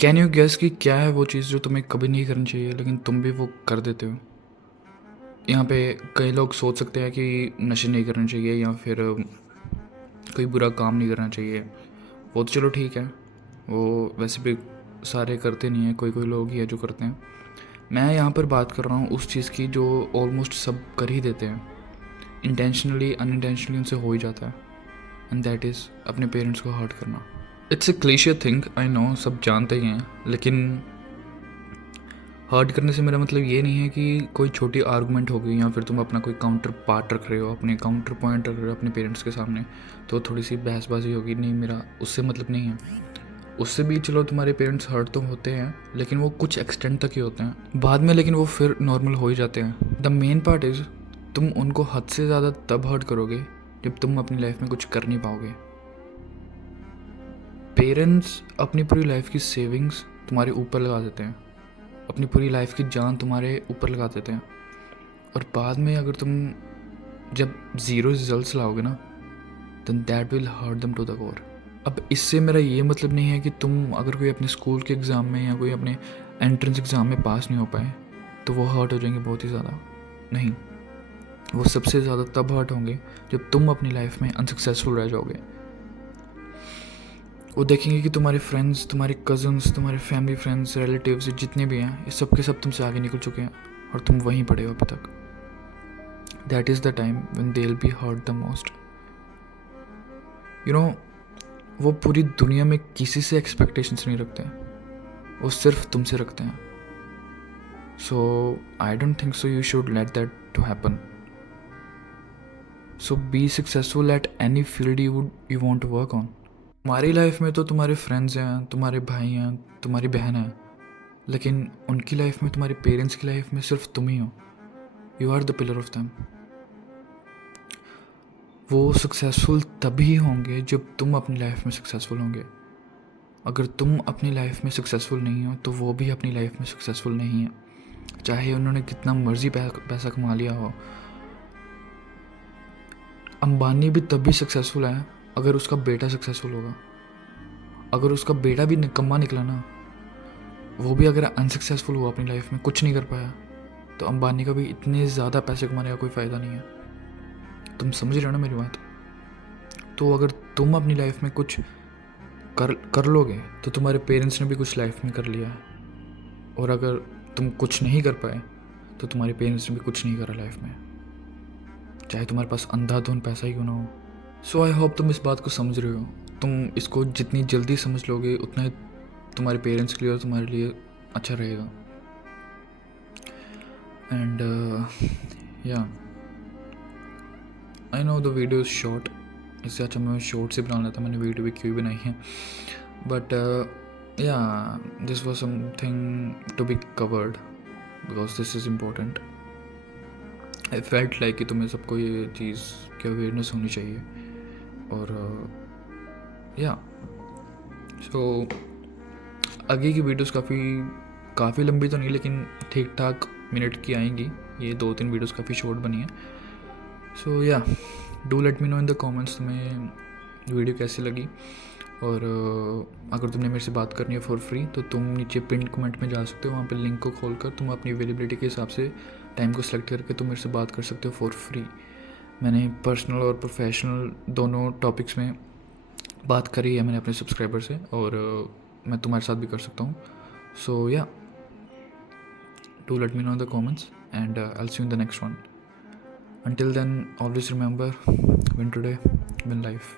Can you guess कि क्या है वो चीज़ जो तुम्हें कभी नहीं करनी चाहिए लेकिन तुम भी वो कर देते हो? यहाँ पे कई लोग सोच सकते हैं कि नशे नहीं करने चाहिए या फिर कोई बुरा काम नहीं करना चाहिए। वो तो चलो ठीक है, वो वैसे भी सारे करते नहीं हैं, कोई कोई लोग ही है जो करते हैं। मैं यहाँ पर बात कर रहा हूँ उस चीज़ की जो ऑलमोस्ट सब कर ही देते हैं, इंटेंशनली अनइंटेंशनली उनसे हो ही जाता है, एंड दैट इज़ अपने पेरेंट्स को हर्ट करना। It's a cliche thing, I know, सब जानते ही हैं, लेकिन हर्ट करने से मेरा मतलब ये नहीं है कि कोई छोटी आर्गूमेंट हो गई या फिर तुम अपना कोई काउंटर पार्ट रख रहे हो, अपने काउंटर पॉइंट रख रहे हो अपने पेरेंट्स के सामने, तो थोड़ी सी बहसबाजी होगी। नहीं, मेरा उससे मतलब नहीं है। उससे भी चलो तुम्हारे पेरेंट्स हर्ट तो होते हैं, लेकिन वो कुछ एक्सटेंट तक ही होते हैं, बाद में लेकिन वो फिर नॉर्मल हो ही जाते हैं। द मेन पार्ट इज़ तुम उनको हद से ज़्यादा तब हर्ट करोगे जब तुम अपनी लाइफ में कुछ कर नहीं पाओगे। पेरेंट्स अपनी पूरी लाइफ की सेविंग्स तुम्हारे ऊपर लगा देते हैं, अपनी पूरी लाइफ की जान तुम्हारे ऊपर लगा देते हैं, और बाद में अगर तुम जब ज़ीरो रिजल्ट्स लाओगे ना, then that will hurt them to the core. अब इससे मेरा ये मतलब नहीं है कि तुम अगर कोई अपने स्कूल के एग्ज़ाम में या कोई अपने एंट्रेंस एग्ज़ाम में पास नहीं हो पाए तो वो हर्ट हो जाएंगे बहुत ही ज़्यादा। नहीं, वो सबसे ज़्यादा तब हर्ट होंगे जब तुम अपनी लाइफ में अनसक्सेसफुल रह जाओगे। वो देखेंगे कि तुम्हारे फ्रेंड्स, तुम्हारे कज़न्स, तुम्हारे फैमिली फ्रेंड्स, रिलेटिव्स जितने भी हैं, ये सब के सब तुमसे आगे निकल चुके हैं और तुम वहीं पड़े हो अभी तक। That is the time when they will be hurt the most. You know, वो पूरी दुनिया में किसी से एक्सपेक्टेशंस नहीं रखते हैं, वो सिर्फ तुमसे रखते हैं। So I don't think so you should let that to happen. So be successful at any field you want to work on. तुम्हारी लाइफ में तो तुम्हारे फ्रेंड्स हैं, तुम्हारे भाई हैं, तुम्हारी बहन है, लेकिन उनकी लाइफ में, तुम्हारे पेरेंट्स की लाइफ में सिर्फ तुम ही हो। You are the pillar of them. वो सक्सेसफुल तभी होंगे जब तुम अपनी लाइफ में सक्सेसफुल होंगे। अगर तुम अपनी लाइफ में सक्सेसफुल नहीं हो तो वो भी अपनी लाइफ में सक्सेसफुल नहीं है, चाहे उन्होंने कितना मर्जी पैसा कमा लिया हो। अंबानी भी तभी सक्सेसफुल है अगर उसका बेटा सक्सेसफुल होगा। अगर उसका बेटा भी निकम्मा निकला ना, वो भी अगर अनसक्सेसफुल हुआ अपनी लाइफ में, कुछ नहीं कर पाया, तो अंबानी का भी इतने ज़्यादा पैसे कमाने का कोई फ़ायदा नहीं है। तुम समझ रहे हो ना मेरी बात? तो अगर तुम अपनी लाइफ में कुछ कर लोगे तो तुम्हारे पेरेंट्स ने भी कुछ लाइफ में कर लिया है, और अगर तुम कुछ नहीं कर पाए तो तुम्हारे पेरेंट्स ने भी कुछ नहीं करा लाइफ में, चाहे तुम्हारे पास अंधाधुन पैसा ही क्यों ना हो। सो आई होप तुम इस बात को समझ रहे हो। तुम इसको जितनी जल्दी समझ लोगे उतना ही तुम्हारे पेरेंट्स के लिए और तुम्हारे लिए अच्छा रहेगा। एंड या I know the video is short, इससे अच्छा मैं शॉर्ट से बना लेता, मैंने वीडियो भी क्यों बनाई है, but ya this was something to be covered because this is important. I felt like कि तुम्हें सबको ये चीज़ की अवेयरनेस होनी चाहिए। और या सो आगे की वीडियोस काफ़ी लंबी तो नहीं, लेकिन ठीक ठाक मिनट की आएंगी। ये 2-3 वीडियोस काफ़ी शॉर्ट बनी है। सो या do let me know in the comments तुम्हें वीडियो कैसी लगी, और अगर तुमने मेरे से बात करनी है फॉर फ्री तो तुम नीचे पिन कमेंट में जा सकते हो, वहाँ पे लिंक को खोलकर तुम अपनी अवेलेबिलिटी के हिसाब से टाइम को सिलेक्ट करके तुम मेरे से बात कर सकते हो फॉर फ्री। मैंने पर्सनल और प्रोफेशनल दोनों टॉपिक्स में बात करी है मैंने अपने सब्सक्राइबर से, और मैं तुम्हारे साथ भी कर सकता हूँ। सो या do let me know in the comments and I will see you in the next one. Until then, always remember, win today, win life.